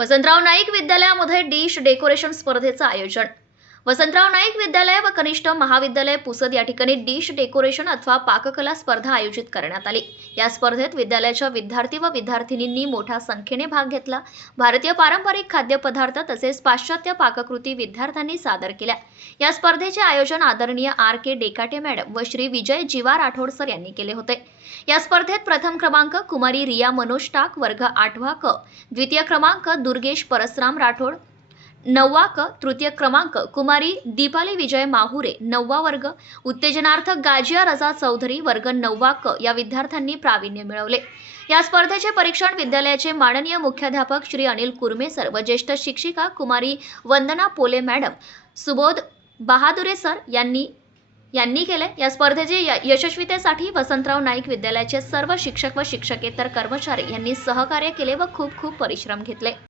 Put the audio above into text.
वसंतराव नाईक विद्यालयामध्ये dish decoration स्पर्धेचं आयोजन वसंतराव नाईक विद्यालय व कनिष्ठ महाविद्यालय पुसद या ठिकाणी डिश डेकोरेशन अथवा पाककला स्पर्धा आयोजित करण्यात आली. या स्पर्धेत विद्यालयाच्या विद्यार्थी व विद्यार्थिनींनी मोठ्या संख्येने भाग घेतला. भारतीय पारंपरिक खाद्यपदार्थ तसेच पाश्चात्य पाककृती विद्यार्थ्यांनी सादर केल्या. या स्पर्धेचे आयोजन आदरणीय आर के डेकाटे मॅडम व श्री विजय जिवा राठोड सर यांनी केले होते. या स्पर्धेत प्रथम क्रमांक कुमारी रिया मनोज टाक वर्ग आठवा क. द्वितीय क्रमांक दुर्गेश परसराम राठोड नववाक तृतीय क्रमांक कुमारी दीपाली विजय माहुरे नववा वर्ग उत्तेजनार्थ गाजिया रजा चौधरी वर्ग नववाक या विद्यार्थ्यांनी प्रावीण्य मिळवले. या स्पर्धेचे परीक्षण विद्यालयाचे माननीय मुख्याध्यापक श्री अनिल कुर्मे सर व ज्येष्ठ शिक्षिका कुमारी वंदना पोले मॅडम सुबोध बहादुरे सर यांनी यांनी केले. या स्पर्धेचे य- यशस्वीतेसाठी वसंतराव नाईक विद्यालयाचे सर्व शिक्षक व शिक्षकेतर कर्मचारी यांनी सहकार्य केले व खूप खूप परिश्रम घेतले.